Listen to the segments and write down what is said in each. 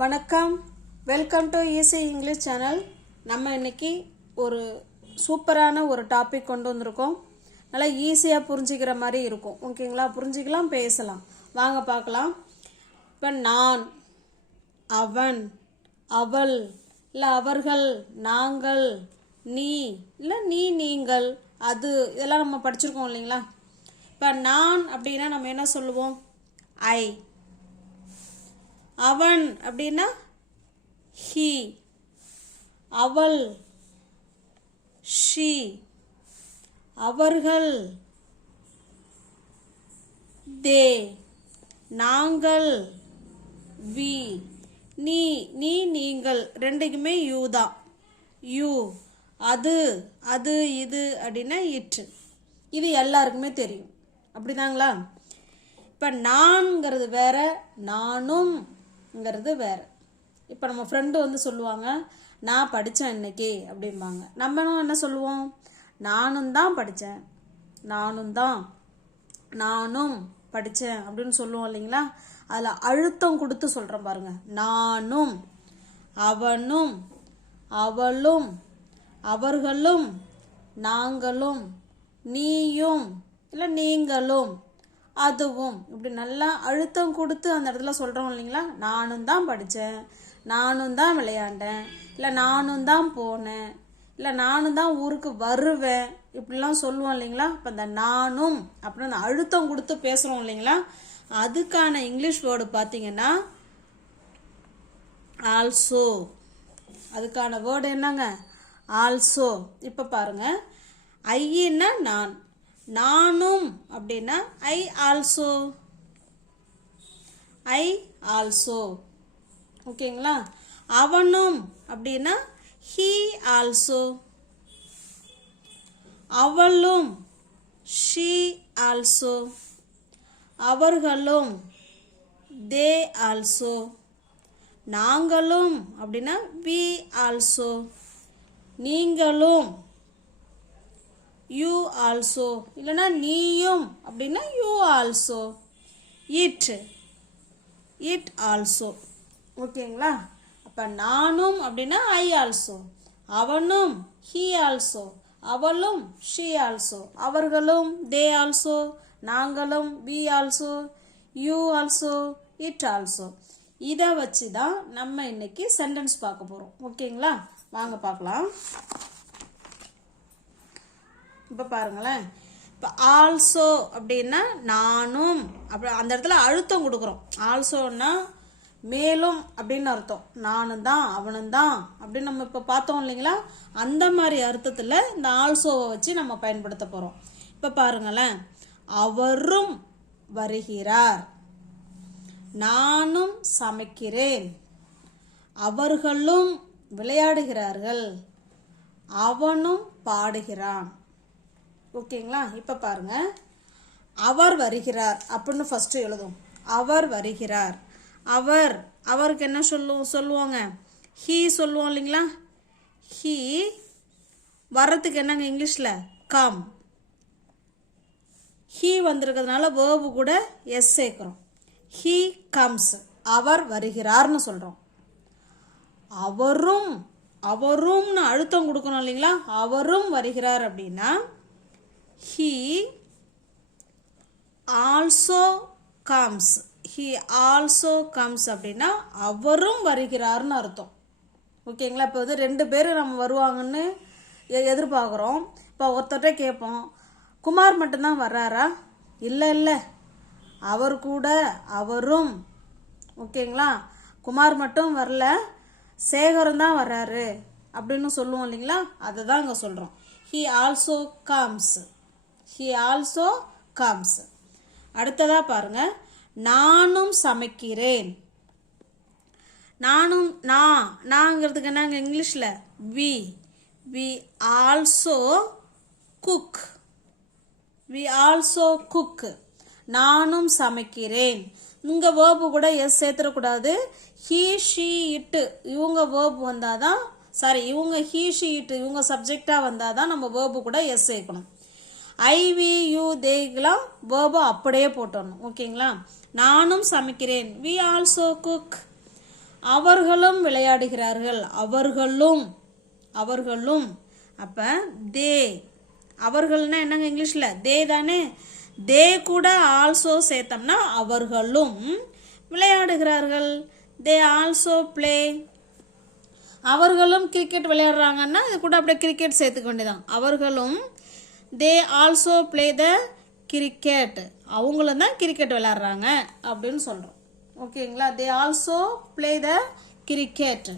வணக்கம், welcome to easy English channel. நம்ம இன்னைக்கு ஒரு சூப்பரான ஒரு டாபிக் கொண்டு வந்திருக்கோம். நல்லா ஈஸியாக புரிஞ்சிக்கிற மாதிரி இருக்கும். ஓகேங்களா? புரிஞ்சிக்கலாம், பேசலாம். வாங்க பார்க்கலாம். இப்போ நான், அவன், அவள், இல்லை அவர்கள், நாங்கள், நீ, இல்லை நீ, நீங்கள், அது, இதெல்லாம் நம்ம படிச்சிருக்கோம் இல்லைங்களா? இப்போ நான் அப்படின்னா நம்ம என்ன சொல்லுவோம்? ஐ. அவன் அப்படின்னா ஹி. அவள் ஷி. அவர்கள் தே. நாங்கள் வி. நீ, நீங்கள் ரெண்டுக்குமே யூ தான். யூ. அது, இது அப்படின்னா இட். இது எல்லாருக்குமே தெரியும். அப்படிதாங்களா? இப்போ நான்ங்கிறது வேற, நானும்ங்கிறது வேற. இப்போ நம்ம ஃப்ரெண்டு வந்து சொல்லுவாங்க, நான் படித்தேன் இன்னைக்கு அப்படிம்பாங்க. நம்மளும் என்ன சொல்லுவோம்? நானும் தான் படித்தேன், நானும் படித்தேன் அப்படின்னு சொல்லுவோம் இல்லைங்களா? அதில் அழுத்தம் கொடுத்து சொல்கிறேன் பாருங்க. நானும், அவனும், அவளும், அவர்களும், நாங்களும், நீயும், இல்லை நீங்களும், அதுவும், இப்படி நல்லா அழுத்தம் கொடுத்து அந்த இடத்துல சொல்கிறோம் இல்லைங்களா? நானும் தான் படித்தேன், நானும் தான் விளையாண்டேன், இல்லை நானும் தான் போனேன், இல்லை நானும் தான் ஊருக்கு வருவேன், இப்படிலாம் சொல்லுவோம் இல்லைங்களா? இப்போ இந்த நானும் அப்படின்னு அழுத்தம் கொடுத்து பேசுகிறோம் இல்லைங்களா? அதுக்கான இங்கிலீஷ் வேர்டு பார்த்தீங்கன்னா ஆல்சோ. அதுக்கான வேர்டு என்னங்க? ஆல்சோ. இப்போ பாருங்க, ஐயின்னா நான், நானும் அப்படின்னா ஐ ஆல்சோ. ஓகேங்களா? அவனும் அப்படின்னா ஹீ ஆல்சோ. அவளும் ஷீ ஆல்சோ. அவர்களும் தே ஆல்சோ. நாங்களும் அப்படின்னா வி ஆல்சோ. நீங்களும் யூ ஆல்சோ. இல்லைன்னா நீயும் அப்படின்னா யூ ஆல்சோ. It also. ஓகேங்களா? அப்போ நானும் அப்படின்னா ஐ ஆல்சோ, அவனும் ஹீ ஆல்சோ, அவளும் ஷீ ஆல்சோ, அவர்களும் தே ஆல்சோ, நாங்களும் we also, you also, it also. இதை வச்சு தான் நம்ம இன்னைக்கு சென்டென்ஸ் பார்க்க போகிறோம். ஓகேங்களா? வாங்க பார்க்கலாம். இப்போ பாருங்களேன். இப்போ ஆல்சோ அப்படின்னா நானும், அப்படி அந்த இடத்துல அழுத்தம் கொடுக்குறோம். ஆல்சோன்னா மேலும் அப்படின்னு அர்த்தம். நானும் தான், அவனும் தான் அப்படின்னு நம்ம இப்போ பார்த்தோம் இல்லைங்களா? அந்த மாதிரி அர்த்தத்தில் இந்த ஆல்சோவை வச்சு நம்ம பயன்படுத்த போகிறோம். இப்போ பாருங்களேன். அவரும் வருகிறார், நானும் சமைக்கிறேன், அவர்களும் விளையாடுகிறார்கள், அவனும் பாடுகிறான். ஓகேங்களா? இப்போ பாருங்க, அவர் வருகிறார் அப்படின்னு ஃபர்ஸ்ட் எழுதும். அவர் வருகிறார். அவருக்கு என்ன சொல்லுவாங்க? ஹீ சொல்லுவோம் இல்லைங்களா? ஹீ. வர்றதுக்கு என்னங்க இங்கிலீஷில்? கம். ஹீ வந்திருக்கிறதுனால வேர்பு கூட எஸ் சேர்க்கிறோம். He comes. அவர் வருகிறார்னு சொல்கிறோம். அவரும்னு அழுத்தம் கொடுக்கணும் இல்லைங்களா? அவரும் வருகிறார் அப்படின்னா he also comes. அப்படின்னா அவரும் வருகிறார்னு அர்த்தம். ஓகேங்களா? இப்போ வந்து ரெண்டு பேரும் நம்ம வருவாங்கன்னு எதிர்பார்க்குறோம். இப்போ ஒருத்தர்கிட்ட கேட்போம், குமார் மட்டும்தான் வர்றாரா? இல்லை, அவர் கூட அவரும். ஓகேங்களா? குமார் மட்டும் வரல, சேகரும் தான் வர்றாரு அப்படின்னு சொல்லுவோம் இல்லைங்களா? அதை தான் இங்கே சொல்கிறோம். he also comes. அடுத்ததா பாருங்க, நானும் சமைக்கிறேன். நாங்கிறதுக்கு என்னங்க இங்கிலீஷில்? we also cook. நானும் சமைக்கிறேன். இங்கே வேர்பு கூட எஸ் சேர்த்துடக்கூடாது. ஹீ ஷீ இட்டு இவங்க வேர்பு வந்தாதான், இவங்க ஹீ ஷீ இட்டு இவங்க சப்ஜெக்டாக வந்தாதான் நம்ம வேர்பு கூட எஸ் சேர்க்கணும். ஐ வி யூ தேக்கெல்லாம் வேர்பை அப்படியே போட்டுடணும். ஓகேங்களா? நானும் சமைக்கிறேன். We also cook. அவர்களும் விளையாடுகிறார்கள். அவர்களும் அப்போ தே, அவர்கள்னா என்னங்க இங்கிலீஷில் தே தானே, தே கூட ஆல்சோ சேர்த்தோம்னா அவர்களும் விளையாடுகிறார்கள். They also play. அவர்களும் கிரிக்கெட் விளையாடுறாங்கன்னா இது கூட அப்படியே கிரிக்கெட் சேர்த்துக்க வேண்டியதான். அவர்களும் they also play the cricket, அவங்களும் தான் கிரிக்கெட் விளையாடுறாங்க அப்படின்னு சொல்கிறோம். ஓகேங்களா, they also play the cricket.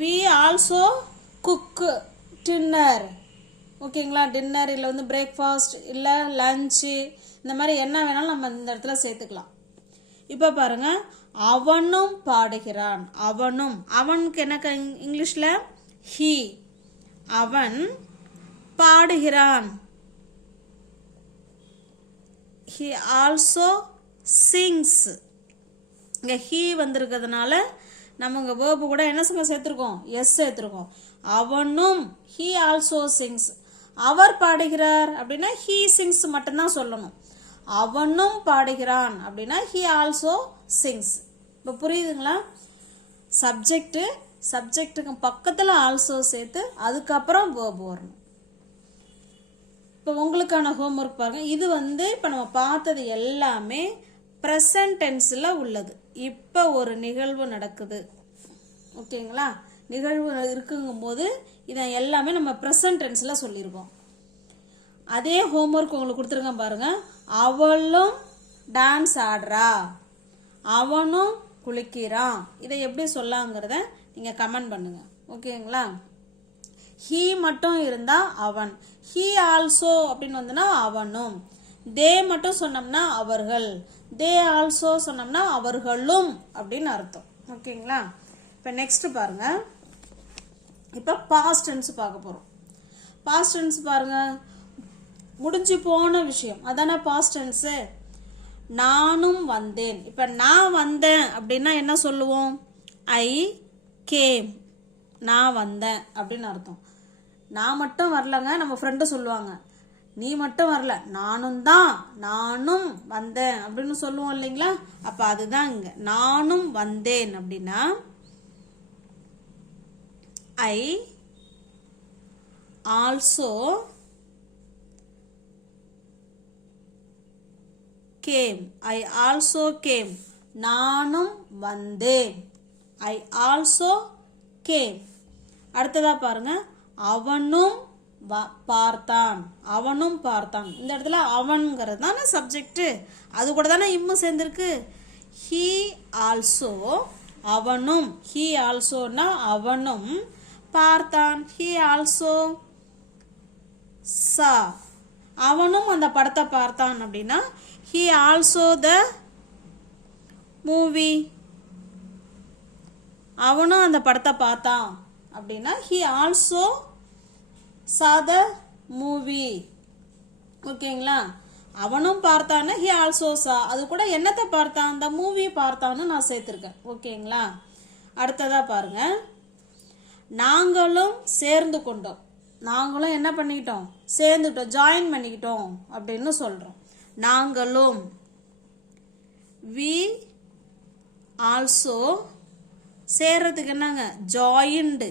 We also cook dinner. ஓகேங்களா, டின்னர் இல்லை வந்து பிரேக்ஃபாஸ்ட் இல்லை லஞ்சு, இந்த மாதிரி என்ன வேணாலும் நம்ம இந்த இடத்துல சேர்த்துக்கலாம். இப்போ பாருங்க, அவனும் பாடுகிறான். அவனுக்கு என்ன இங்கிலீஷில் ஹீ. அவன் பாடுகிறான். He also Singh. இங்கே ஹீ வந்திருக்கிறதுனால நம்ம இங்கே வேர்பு கூட என்ன சேர்த்துருக்கோம், எஸ் சேர்த்துருக்கோம். அவனும் ஹீ ஆல்சோ சிங்ஸ். அவர் பாடுகிறார் அப்படின்னா ஹீ சிங்ஸ் மட்டும்தான் சொல்லணும். அவனும் பாடுகிறான் அப்படின்னா ஹீ ஆல்சோ சிங்ஸ். இப்போ புரியுதுங்களா? சப்ஜெக்ட்டுக்கு பக்கத்தில் ஆல்சோ சேர்த்து அதுக்கப்புறம் வேர்பு வரணும். இப்போ உங்களுக்கான ஹோம்ஒர்க் பாருங்க. இது வந்து இப்போ நம்ம பார்த்தது எல்லாமே ப்ரெசன்ட் டென்ஸில் உள்ளது. இப்போ ஒரு நிகழ்வு நடக்குது. ஓகேங்களா, நிகழ்வு இருக்குங்கும்போது இதை எல்லாமே நம்ம ப்ரெசன்ட் டென்ஸில் சொல்லியிருக்கோம். அதே ஹோம்ஒர்க் உங்களுக்கு கொடுத்துருக்கேன் பாருங்க. அவளும் டான்ஸ் ஆடுறா, அவனும் குளிக்கிறான். இதை எப்படி சொல்லாங்கிறத நீங்கள் கமெண்ட் பண்ணுங்க. ஓகேங்களா, ஹீ மட்டும் இருந்தால் அவன், ஹீ ஆல்சோ அப்படின்னு வந்தோன்னா அவனும், தே மட்டும் சொன்னோம்னா அவர்கள், தே ஆல்சோ சொன்னோம்னா அவர்களும் அப்படின்னு அர்த்தம். ஓகேங்களா, இப்போ நெக்ஸ்ட் பாருங்க. இப்போ பாஸ்ட் டென்ஸ் பார்க்க போகிறோம். பாஸ்ட் டென்ஸ் பாருங்க, முடிஞ்சு போன விஷயம் அதானே பாஸ்ட் டென்ஸு. நானும் வந்தேன். இப்போ நான் வந்தேன் அப்படின்னா என்ன சொல்லுவோம், ஐ கேம். நான் வந்தேன் அப்படின்னு அர்த்தம். நான் மட்டும் வரலங்க, நம்ம ஃப்ரெண்டு சொல்லுவாங்க, நீ மட்டும் வரல நானும் வந்தேன் அப்படின்னு சொல்லுவோம் இல்லைங்களா. அப்போ அதுதான் இங்கே நானும் வந்தேன் அப்படின்னா I also came. I also came. நானும் வந்தேன். I also came. அடுத்ததா பாருங்க, அவனும் பார்த்தான். அவனும் பார்த்தான். இந்த இடத்துல அவன்கிறது தானே சப்ஜெக்ட், அது கூட தானே இம்மு சேர்ந்துருக்கு. ஹீ ஆல்சோ, அவனும், ஹீ ஆல்சோனா அவனும் பார்த்தான். ஹீ ஆல்சோ சா, அவனும் அந்த படத்தை பார்த்தான் அப்படின்னா he also the movie. அவனும் அந்த படத்தை பார்த்தான் அப்படின்னா he also saw the movie. ஓகேங்களா, அவனும் பார்த்தான்னு he also saw. அது கூட என்னத்தை பார்த்தான், அந்த மூவி பார்த்தான்னு நான் சேர்த்துருக்கேன். ஓகேங்களா, அடுத்ததா பாருங்க, நாங்களும் சேர்ந்து கொண்டோம். நாங்களும் என்ன பண்ணிக்கிட்டோம், சேர்ந்துட்டோம், ஜாயின் பண்ணிக்கிட்டோம் அப்படின்னு சொல்கிறோம். நாங்களும் we also சேர்றதுக்கு என்னங்க ஜாயின்டு,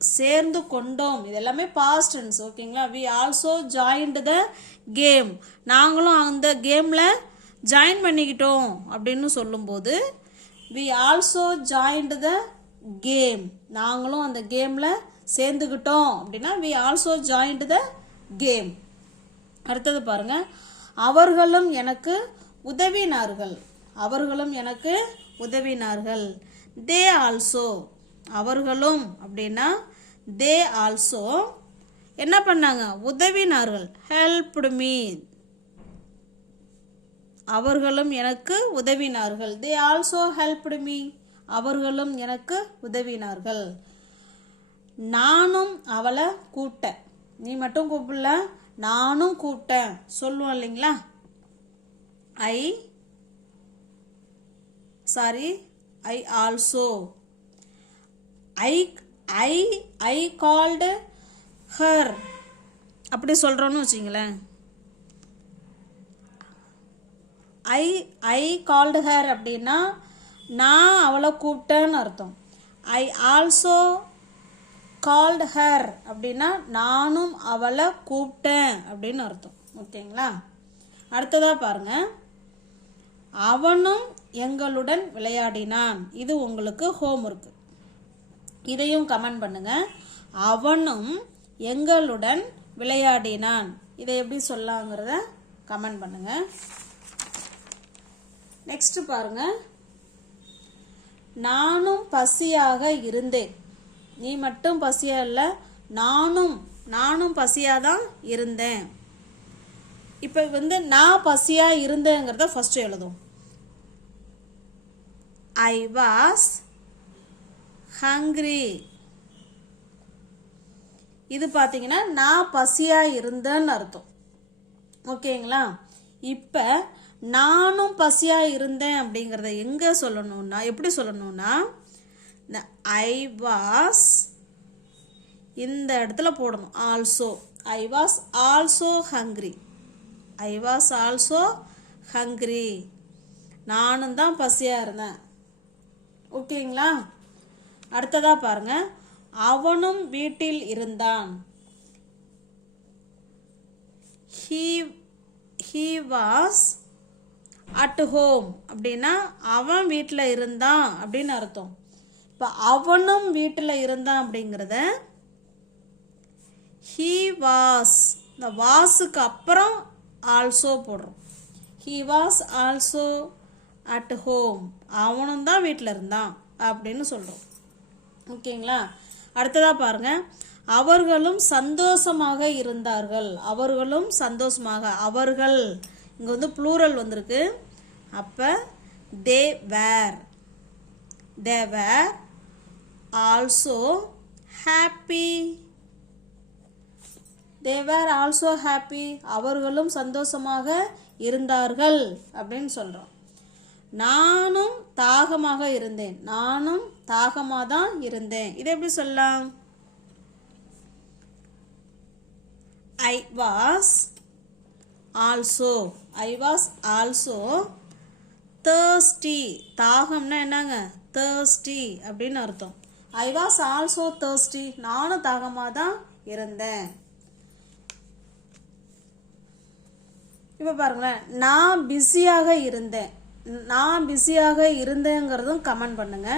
சேர்ந்து கொண்டோம். இது எல்லாமே பாஸ்ட் டென்ஸ். ஓகேங்களா, we also joined the game. நாங்களும் அந்த கேமில் ஜாயின் பண்ணிக்கிட்டோம் அப்படின்னு சொல்லும்போது we also joined the game. நாங்களும் அந்த கேமில் சேர்ந்துக்கிட்டோம் அப்படின்னா we also joined the game. அடுத்தது பாருங்க, அவர்களும் எனக்கு உதவினார்கள். அவர்களும் எனக்கு உதவினார்கள். தே ஆல்சோ, அவர்களும் அப்படின்னா தே ஆல்சோ என்ன பண்ணாங்க, உதவினார்கள். Helped me. அவர்களும் எனக்கு உதவினார்கள். They also helped me. அவர்களும் எனக்கு உதவினார்கள். நானும் அவளை கூப்பிட்டேன். நீ மட்டும் கூப்பிடல, நானும் கூப்பிட்டேன் சொல்லுவோம் இல்லைங்களா. I also, I called her அப்படி சொல்கிறோன்னு வச்சிங்களேன். ஐ கால்டு ஹர் அப்படின்னா நான் அவளை கூப்பிட்டேன்னு அர்த்தம். ஐ ஆல்சோ கால்ட் ஹர் அப்படின்னா நானும் அவளை கூப்பிட்டேன் அப்படின்னு அர்த்தம். ஓகேங்களா? அடுத்ததாக பாருங்க, அவனும் எங்களுடன் விளையாடினான். இது உங்களுக்கு ஹோம்ஒர்க். இதையும் கமெண்ட் பண்ணுங்க. அவனும் எங்களுடன் விளையாடினான், இதை எப்படி சொல்லலாங்கிறத கமெண்ட் பண்ணுங்க. நெக்ஸ்ட் பாருங்க, நானும் பசியாக இருந்தேன். நீ மட்டும் பசியா இல்லை, நானும் பசியாக தான் இருந்தேன். இப்போ நான் பசியாக இருந்தேங்கிறத ஃபர்ஸ்ட் எழுதும். I was hungry. இது பார்த்தீங்கன்னா நான் பசியாக இருந்தேன்னு அர்த்தம். ஓகேங்களா? இப்போ நானும் பசியாக இருந்தேன் அப்படிங்கிறத எங்கே சொல்லணும்னா, எப்படி சொல்லணும்னா, ஐ வாஸ் இந்த இடத்துல போடணும். Also I was also hungry. I was also hungry. நானும் தான் பசியாக இருந்தேன். ஓகேங்களா? அடுத்ததாக பாருங்க, அவனும் வீட்டில் இருந்தான். he was at home அப்படின்னா அவன் வீட்டில் இருந்தான் அப்படின்னு அர்த்தம். இப்போ அவனும் வீட்டில் இருந்தான் அப்படிங்கிறத he was, இந்த வாஸுக்கு அப்புறம் ஆல்சோ போடுறோம். he was also at home. அவனும் தான் வீட்டில் இருந்தான் அப்படின்னு சொல்கிறோம். ஓகேங்களா? அடுத்ததாக பாருங்க, அவர்களும் சந்தோஷமாக இருந்தார்கள். அவர்களும் சந்தோஷமாக, அவர்கள் இங்கே ப்ளூரல் வந்திருக்கு. அப்போ they were also happy. they were also happy. அவர்களும் சந்தோஷமாக இருந்தார்கள் அப்படின்னு சொல்கிறோம். நானும் தாகமாக இருந்தேன். நானும் தாகமாக தான் இருந்தேன். இதை எப்படி சொல்லலாம்? I was also thirsty. தாகம்னா என்னங்க? thirsty அப்படின்னு அர்த்தம். I was also thirsty. நானும் தாகமாக தான் இருந்தேன். இப்போ பாருங்களேன், நான் பிஸியாக இருந்தேன். நான் பிஸியாக இருந்தேங்கிறதும் கமெண்ட் பண்ணுங்க.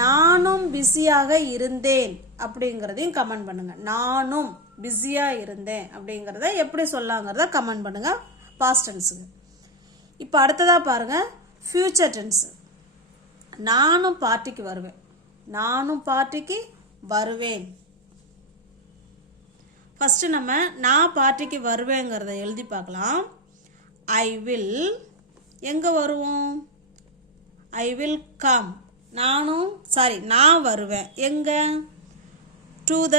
நானும் பிஸியாக இருந்தேன் அப்படிங்கிறதையும் கமெண்ட் பண்ணுங்க. நானும் பிஸியாக இருந்தேன் அப்படிங்கிறத எப்படி சொல்லாங்கிறத கமெண்ட் பண்ணுங்க பாஸ்ட் டென்ஸுக்கு. இப்போ அடுத்ததாக பாருங்க, ஃபியூச்சர் டென்ஸ். நானும் பார்ட்டிக்கு வருவேன். நானும் பார்ட்டிக்கு வருவேன். ஃபர்ஸ்ட் நம்ம நான் பார்ட்டிக்கு வருவேங்கிறத எழுதி பார்க்கலாம். ஐ வில் எங்கே வருவோம்? I will come. நான் வருவேன். எங்கே? To the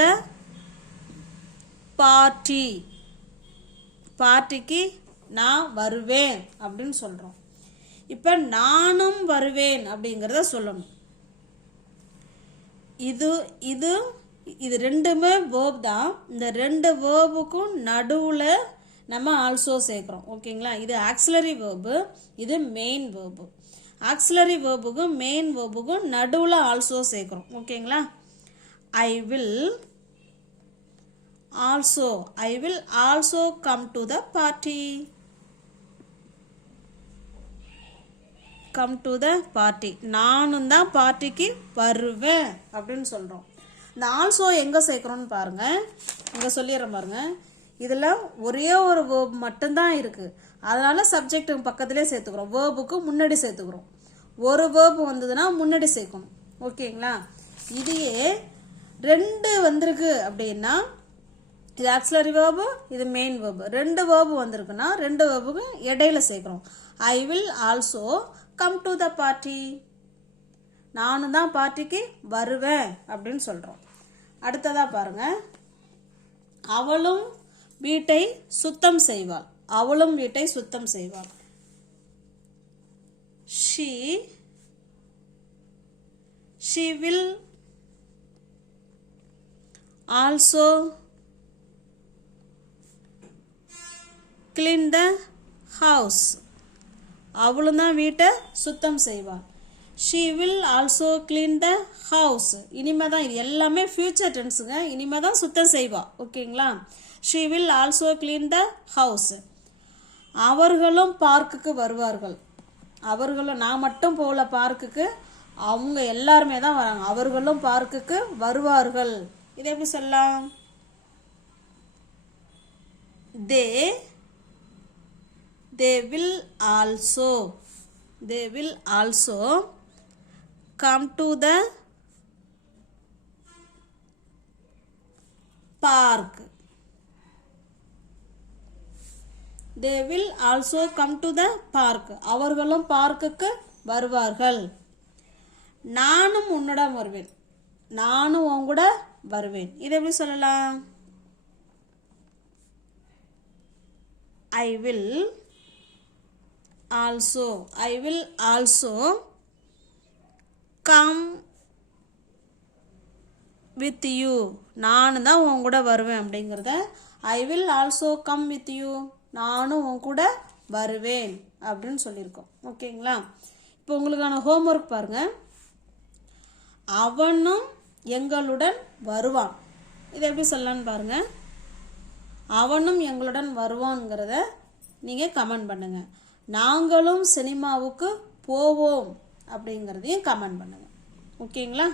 party. பார்ட்டிக்கு நான் வருவேன் அப்படின்னு சொல்கிறோம். இப்போ நானும் வருவேன் அப்படிங்கிறத சொல்லணும். இது ரெண்டுமே வேர்ப் தான். இந்த ரெண்டு வேர்புக்கும் நடுவில் நம்ம ஆல்சோ சேர்க்குறோம். ஓகேங்களா? இது ஆக்சிலரி வேர்பு, இது மெயின் வேர்பு. ஆக்சிலரி வேர்புக்கும் மெயின் வேர்புக்கும் நடுவில் ஆல்சோ சேர்க்குறோம். ஓகேங்களா? I will also come to the party. Come to the party. நானும் தான் பார்ட்டிக்கு வருவேன் அப்படின்னு சொல்கிறோம். இந்த ஆல்சோ எங்கே சேர்க்குறோன்னு பாருங்கள். இங்கே சொல்லிடுறேன் பாருங்கள். இதில் ஒரே ஒரு வேர்ப் மட்டும்தான் இருக்குது. அதனால் சப்ஜெக்ட் பக்கத்துலேயே சேர்த்துக்கிறோம். வேர்புக்கு முன்னாடி சேர்த்துக்கிறோம். ஒரு வேர்பு வந்ததுன்னா முன்னாடி சேர்க்கணும். ஓகேங்களா? இதையே ரெண்டு வந்திருக்கு அப்படின்னா இது ஆக்சிலரி வேர்பு, இது மெயின் வேர்பு. ரெண்டு வேர்பு வந்திருக்குன்னா ரெண்டு வேர்புக்கு இடையில சேர்க்குறோம். I will also come to the party. நானும் தான் பார்ட்டிக்கு வருவேன் அப்படின்னு சொல்கிறோம். அடுத்ததாக பாருங்க, அவளும் வீட்டை சுத்தம் செய்வாள். அவளும் வீட்டை சுத்தம் செய்வாள். she will also clean the house. அவளும் தான் வீட்டை சுத்தம் செய்வாள். she will also clean the house. இனிமே தான் இது எல்லாமே ஃபியூச்சர் டென்ஸுங்க. இனிமே தான் சுத்தம் செய்வா. ஓகேங்களா? she will also clean the house. அவர்களும் பார்க்குக்கு வருவார்கள். அவர்களும், நான் மட்டும் போகல பார்க்குக்கு, அவங்க எல்லாருமே தான் வராங்க. அவர்களும் பார்க்குக்கு வருவார்கள். இது எப்படி சொல்லலாம்? they will also come to the park. they will also come to the park. அவர்களும் பார்க்குக்கு வருவார்கள். நானும் உன்னிடம் வருவேன். நானும் உன் கூட வருவேன். இதை எப்படி சொல்லலாம்? I will also come with you. நான் தான் உன் கூட வருவேன் அப்படிங்கிறத I will also come with you. நானும் உன் கூட வருவேன் அப்படின்னு சொல்லியிருக்கோம். ஓகேங்களா? இப்போ உங்களுக்கான ஹோம்ஒர்க் பாருங்க. அவனும் எங்களுடன் வருவான். இதை எப்படி சொல்லலான்னு பாருங்க. அவனும் எங்களுடன் வருவான்ங்கிறத நீங்கள் கமெண்ட் பண்ணுங்க. நாங்களும் சினிமாவுக்கு போவோம் அப்படிங்கிறதையும் கமெண்ட் பண்ணுங்க. ஓகேங்களா?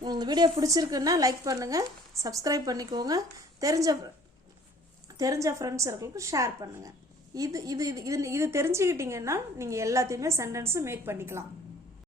உங்களுக்கு வீடியோ பிடிச்சிருக்குன்னா லைக் பண்ணுங்கள், சப்ஸ்கிரைப் பண்ணிக்கோங்க, தெரிஞ்ச ஃப்ரெண்ட்ஸ் சர்க்கிளுக்கு ஷேர் பண்ணுங்கள். இது தெரிஞ்சுக்கிட்டிங்கன்னா நீங்கள் எல்லாத்தையுமே சென்டென்ஸு மேக் பண்ணிக்கலாம்.